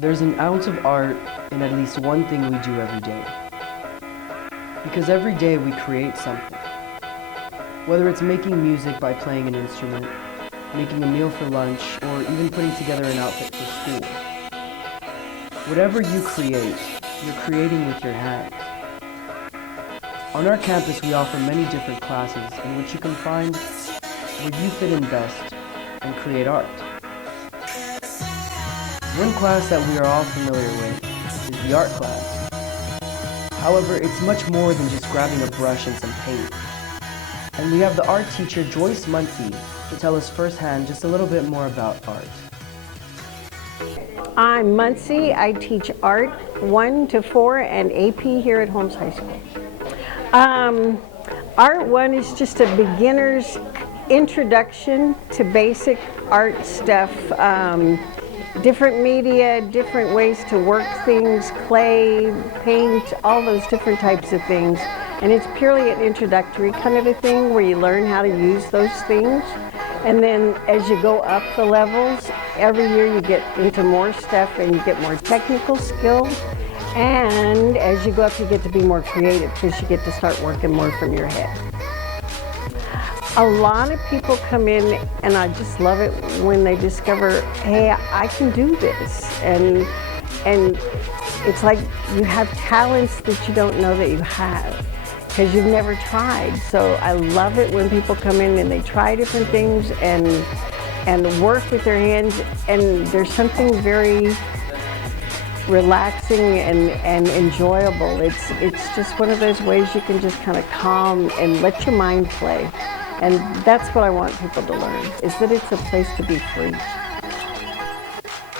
There's an ounce of art in at least one thing we do every day. Because every day we create something. Whether it's making music by playing an instrument, making a meal for lunch, or even putting together an outfit for school. Whatever you create, you're creating with your hands. On our campus, we offer many different classes in which you can find where you fit in best and create art. One class that we are all familiar with is the art class. However, it's much more than just grabbing a brush and some paint. And we have the art teacher, Joyce Muncie, to tell us firsthand just a little bit more about art. I'm Muncie. I teach art 1 to 4 and AP here at Holmes High School. Art 1 is just a beginner's introduction to basic art stuff. Different media, different ways to work things, clay, paint, all those different types of things. And it's purely an introductory kind of a thing where you learn how to use those things. And then as you go up the levels, every year you get into more stuff and you get more technical skills. And as you go up, you get to be more creative because you get to start working more from your head. A lot of people come in, and I just love it when they discover, hey, I can do this. And it's like you have talents that you don't know that you have because you've never tried. So I love it when people come in and they try different things and work with their hands, and there's something very relaxing and enjoyable. It's just one of those ways you can just kind of calm and let your mind play. And that's what I want people to learn, is that it's a place to be free.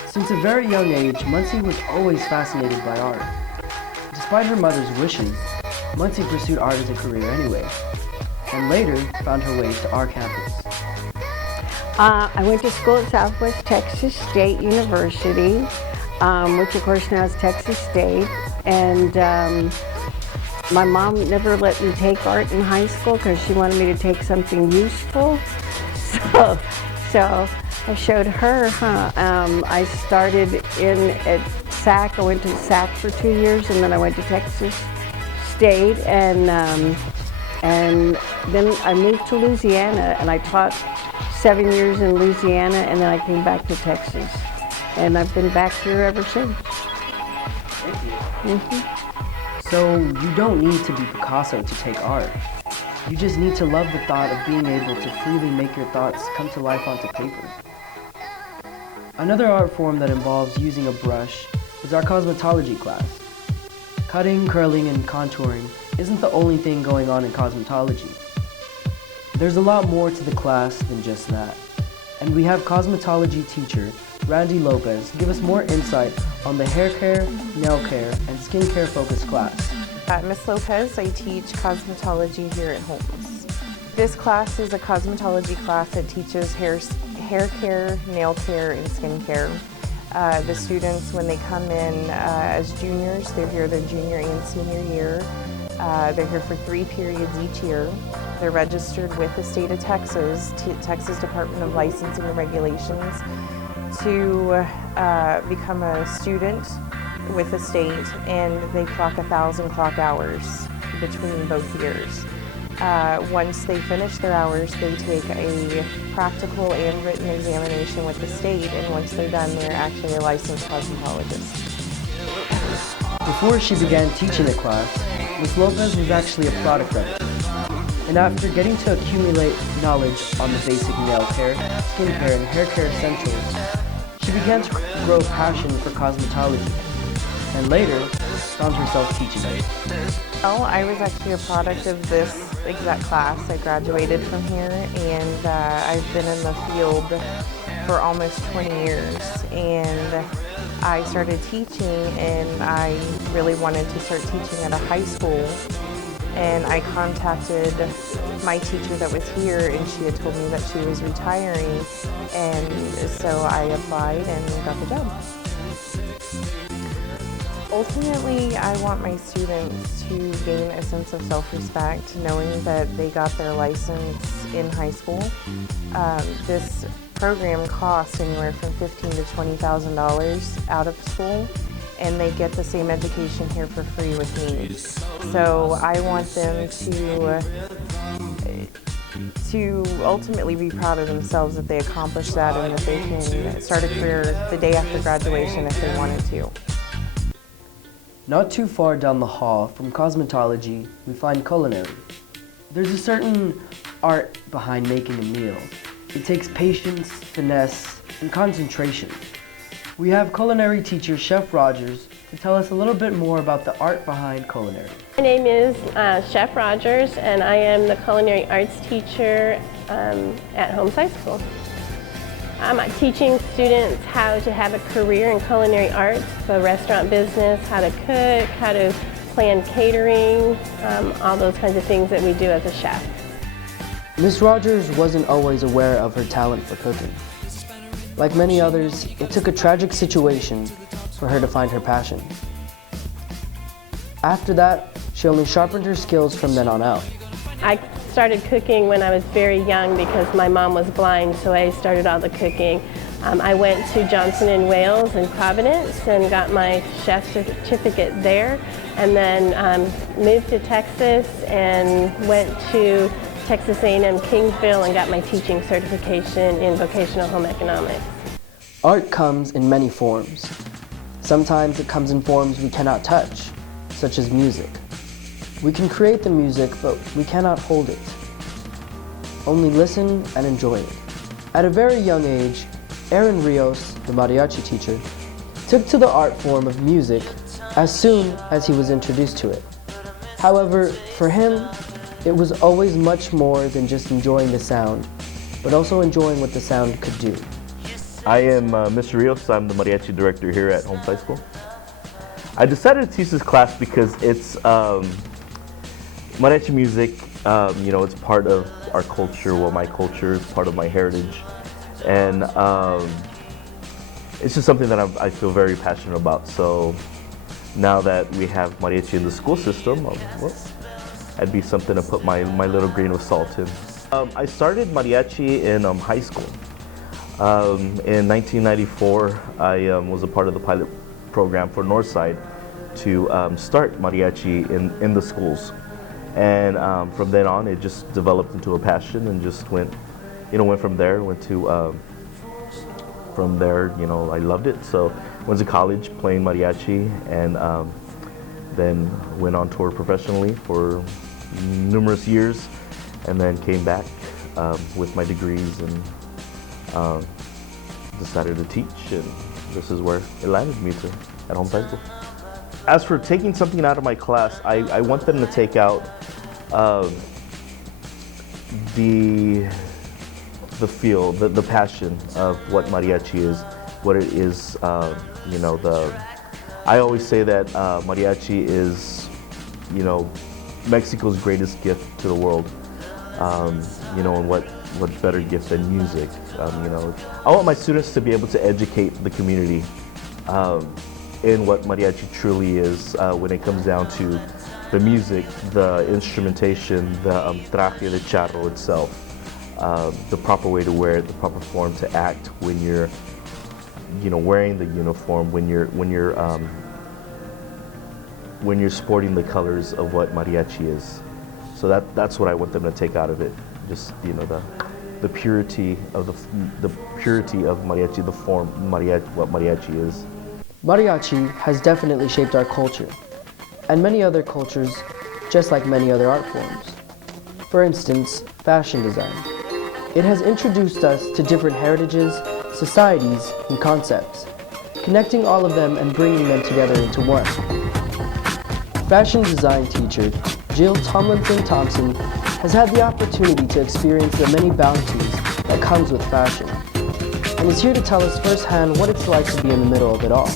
Since a very young age, Muncie was always fascinated by art. Despite her mother's wishes, Muncie pursued art as a career anyway, and later found her way to our campus. I went to school at Southwest Texas State University, which of course now is Texas State, and my mom never let me take art in high school because she wanted me to take something useful. So I showed her, I started in at SAC. I went to SAC for 2 years, and then I went to Texas State, and then I moved to Louisiana, and I taught 7 years in Louisiana, and then I came back to Texas, and I've been back here ever since. Thank you. Mm-hmm. So you don't need to be Picasso to take art. You just need to love the thought of being able to freely make your thoughts come to life onto paper. Another art form that involves using a brush is our cosmetology class. Cutting, curling, and contouring isn't the only thing going on in cosmetology. There's a lot more to the class than just that. And we have cosmetology teacher Randy Lopez give us more insight on the hair care, nail care, and skin care focused class. Ms. Lopez, I teach cosmetology here at Holmes. This class is a cosmetology class that teaches hair care, nail care, and skin care. The students, when they come in as juniors, they're here their junior and senior year. They're here for 3 periods each year. They're registered with the state of Texas, Texas Department of Licensing and Regulations, to become a student with the state, and they clock 1,000 clock hours between both years. Once they finish their hours, they take a practical and written examination with the state, and once they're done, they're actually a licensed cosmetologist. Before she began teaching the class, Ms. Lopez was actually a product editor. And after getting to accumulate knowledge on the basic nail care, skin care, and hair care essentials, she began to grow passion for cosmetology, and later found herself teaching it. Well, I was actually a product of this exact class. I graduated from here, and I've been in the field for almost 20 years. And I started teaching, and I really wanted to start teaching at a high school. And I contacted my teacher that was here, and she had told me that she was retiring, and so I applied and got the job. Ultimately, I want my students to gain a sense of self-respect, knowing that they got their license in high school. This program costs anywhere from $15,000 to $20,000 out of school, and they get the same education here for free with me. So I want them to ultimately be proud of themselves that they accomplished that and that they can start a career the day after graduation if they wanted to. Not too far down the hall from cosmetology, we find culinary. There's a certain art behind making a meal. It takes patience, finesse, and concentration. We have culinary teacher Chef Rogers to tell us a little bit more about the art behind culinary. My name is Chef Rogers, and I am the culinary arts teacher at Holmes High School. I'm teaching students how to have a career in culinary arts, the restaurant business, how to cook, how to plan catering, all those kinds of things that we do as a chef. Miss Rogers wasn't always aware of her talent for cooking. Like many others, it took a tragic situation for her to find her passion. After that, she only sharpened her skills from then on out. I started cooking when I was very young because my mom was blind, so I started all the cooking. I went to Johnson & Wales in Providence and got my chef certificate there, and then moved to Texas and went to Texas A&M Kingsville and got my teaching certification in vocational home economics. Art comes in many forms. Sometimes it comes in forms we cannot touch, such as music. We can create the music, but we cannot hold it. Only listen and enjoy it. At a very young age, Aaron Rios, the mariachi teacher, took to the art form of music as soon as he was introduced to it. However, for him, it was always much more than just enjoying the sound, but also enjoying what the sound could do. I am Mr. Rios. I'm the mariachi director here at Holmes High School. I decided to teach this class because it's mariachi music. It's part of our culture. Well, my culture is part of my heritage, and it's just something that I feel very passionate about. So now that we have mariachi in the school system, that'd be something to put my little grain of salt in. I started mariachi in high school. In 1994, I was a part of the pilot program for Northside to start mariachi in the schools. And from then on, it just developed into a passion and just went from there. From there, I loved it. So went to college playing mariachi, and then went on tour professionally for numerous years, and then came back with my degrees and decided to teach, and this is where it landed me at Holmes High School. As for taking something out of my class, I want them to take out the feel, the passion of what mariachi is, what it is. I always say that mariachi is, Mexico's greatest gift to the world. And what better gift than music? I want my students to be able to educate the community in what mariachi truly is when it comes down to the music, the instrumentation, the traje de charro itself, the proper way to wear it, the proper form to act when you're, wearing the uniform, when you're sporting the colors of what mariachi is. So that's what I want them to take out of it. Just the purity of the purity of mariachi, the form what mariachi is. Mariachi has definitely shaped our culture, and many other cultures, just like many other art forms. For instance, fashion design. It has introduced us to different heritages, societies, and concepts, connecting all of them and bringing them together into one. Fashion design teacher Jill Tomlinson Thompson has had the opportunity to experience the many bounties that comes with fashion, and is here to tell us firsthand what it's like to be in the middle of it all.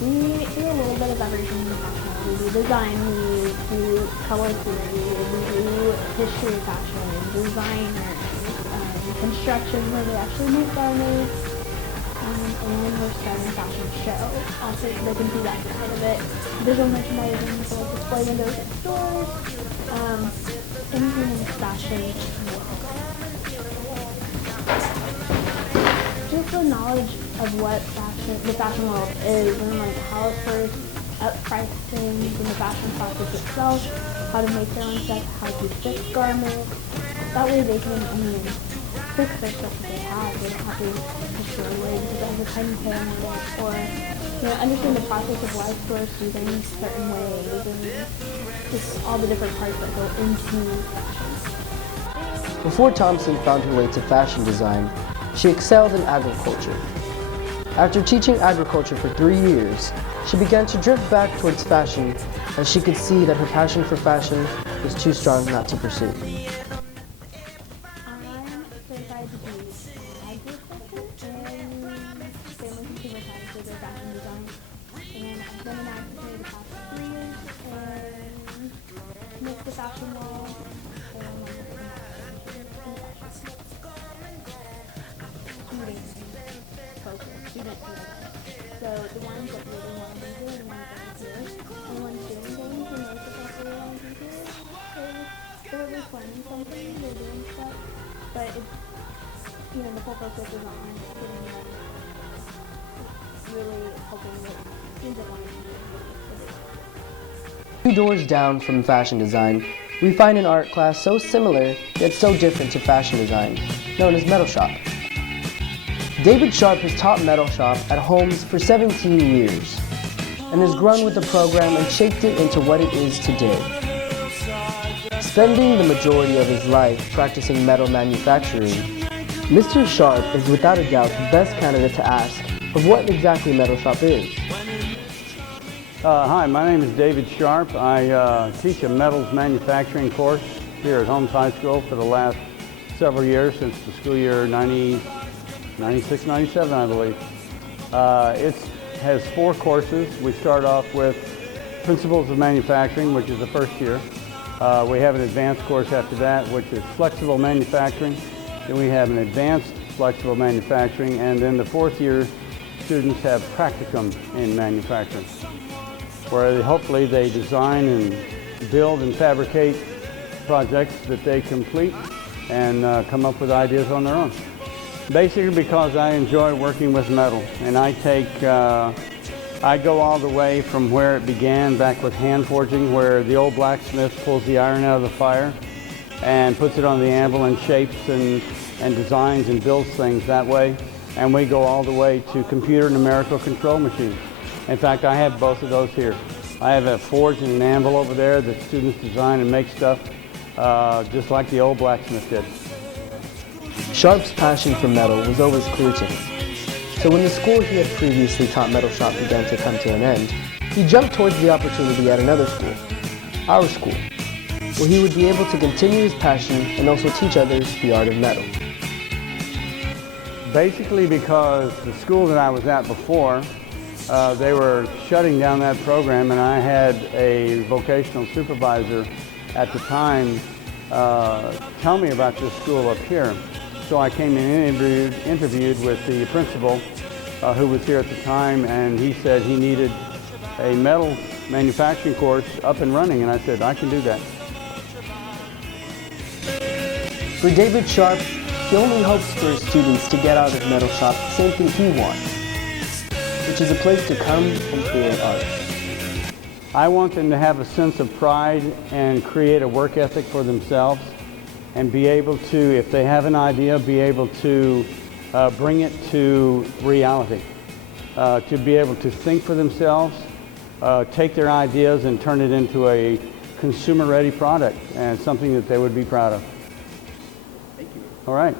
We do a little bit of everything in fashion. We do design, we do color theory, we do history of fashion, designers, construction where they actually make garments, and we're starting a fashion show. Also, they can do that side of it. Visual merchandising, so like display windows at stores, anything in the fashion world. the knowledge of what the fashion world is, and like how it first priced things in the fashion process itself, how to make their own stuff, how to fix garments. That way they can, fix their stuff that they have. They don't have to push their wigs because it has a tiny hair in it, or understand the process of why stores do things certain ways, and just all the different parts that go into fashion. Before Thompson found her way to fashion design, she excelled in agriculture. After teaching agriculture for 3 years, she began to drift back towards fashion as she could see that her passion for fashion was too strong not to pursue. I'm certified to be agriculture and family consumer sciences or fashion design. And I've been an agriculture the past 3 years and mixed the fashion wall and so the ones that really want to be here, the ones that are here, and the ones doing things and knows that that's really want to be here, they're really learning something, they're doing stuff, but it's, the whole focus is on getting them really helping with things that want to be here. 2 doors down from fashion design, we find an art class so similar yet so different to fashion design, known as metal shop. David Sharp has taught metal shop at Holmes for 17 years and has grown with the program and shaped it into what it is today. Spending the majority of his life practicing metal manufacturing, Mr. Sharp is without a doubt the best candidate to ask of what exactly metal shop is. Hi, my name is David Sharp. I teach a metals manufacturing course here at Holmes High School for the last several years, since the school year 96, 97, I believe. It has 4 courses. We start off with Principles of Manufacturing, which is the first year. We have an advanced course after that, which is Flexible Manufacturing. Then we have an Advanced Flexible Manufacturing, and then the 4th year students have Practicum in Manufacturing, where hopefully they design and build and fabricate projects that they complete and come up with ideas on their own. Basically because I enjoy working with metal, and I go all the way from where it began back with hand forging, where the old blacksmith pulls the iron out of the fire and puts it on the anvil and shapes and designs and builds things that way. And we go all the way to computer numerical control machines. In fact, I have both of those here. I have a forge and an anvil over there that students design and make stuff just like the old blacksmith did. Sharp's passion for metal was always clear to him. So when the school he had previously taught metal shop began to come to an end, he jumped towards the opportunity at another school, our school, where he would be able to continue his passion and also teach others the art of metal. Basically because the school that I was at before, they were shutting down that program, and I had a vocational supervisor at the time tell me about this school up here. So I came in and interviewed with the principal who was here at the time, and he said he needed a metal manufacturing course up and running, and I said, I can do that. For David Sharp, he only hopes for his students to get out of metal shop the same thing he wants, which is a place to come and create art. I want them to have a sense of pride and create a work ethic for themselves, and be able to, if they have an idea, be able to bring it to reality. To be able to think for themselves, take their ideas and turn it into a consumer-ready product and something that they would be proud of. Thank you. All right.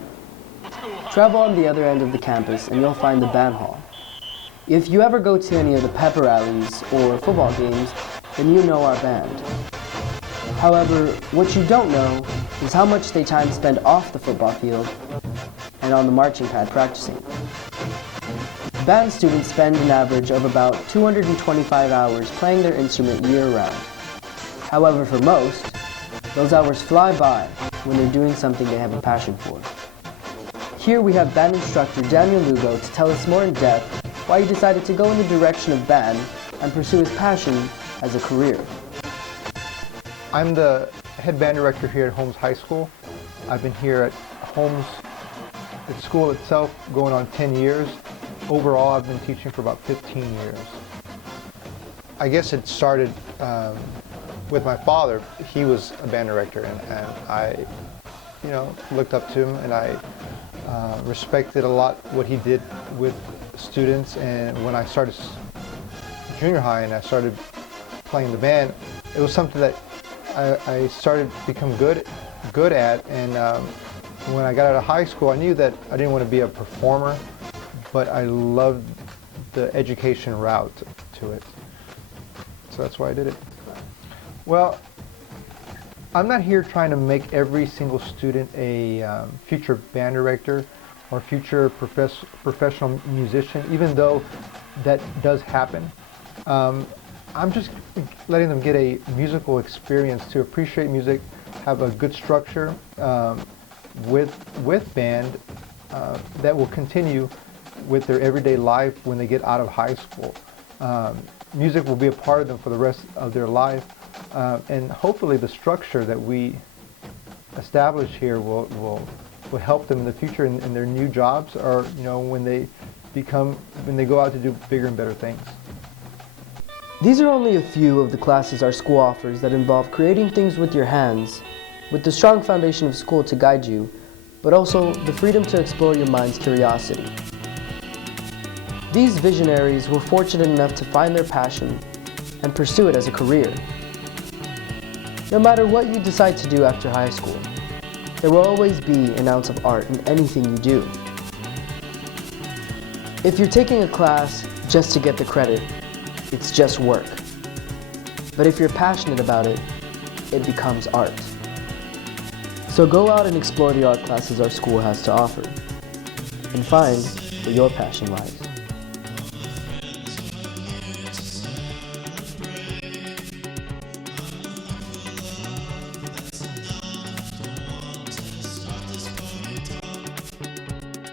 Travel on the other end of the campus and you'll find the band hall. If you ever go to any of the pep rallies or football games, then you know our band. However, what you don't know is how much they time spend off the football field and on the marching pad practicing. Band students spend an average of about 225 hours playing their instrument year-round. However, for most, those hours fly by when they're doing something they have a passion for. Here we have band instructor Daniel Lugo to tell us more in depth why he decided to go in the direction of band and pursue his passion as a career. I'm the head band director here at Holmes High School. I've been here at Holmes the school itself going on 10 years. Overall, I've been teaching for about 15 years. I guess it started with my father. He was a band director, and I, looked up to him, and I respected a lot what he did with students. And when I started junior high and I started playing the band, it was something that I started to become good at. And when I got out of high school, I knew that I didn't want to be a performer, but I loved the education route to it. So that's why I did it. Well, I'm not here trying to make every single student a future band director or future professional musician, even though that does happen. I'm just letting them get a musical experience to appreciate music, have a good structure with band that will continue with their everyday life when they get out of high school. Music will be a part of them for the rest of their life, and hopefully the structure that we establish here will help them in the future in their new jobs, or when they go out to do bigger and better things. These are only a few of the classes our school offers that involve creating things with your hands, with the strong foundation of school to guide you, but also the freedom to explore your mind's curiosity. These visionaries were fortunate enough to find their passion and pursue it as a career. No matter what you decide to do after high school, there will always be an ounce of art in anything you do. If you're taking a class just to get the credit, it's just work. But if you're passionate about it, it becomes art. So go out and explore the art classes our school has to offer, and find where your passion lies.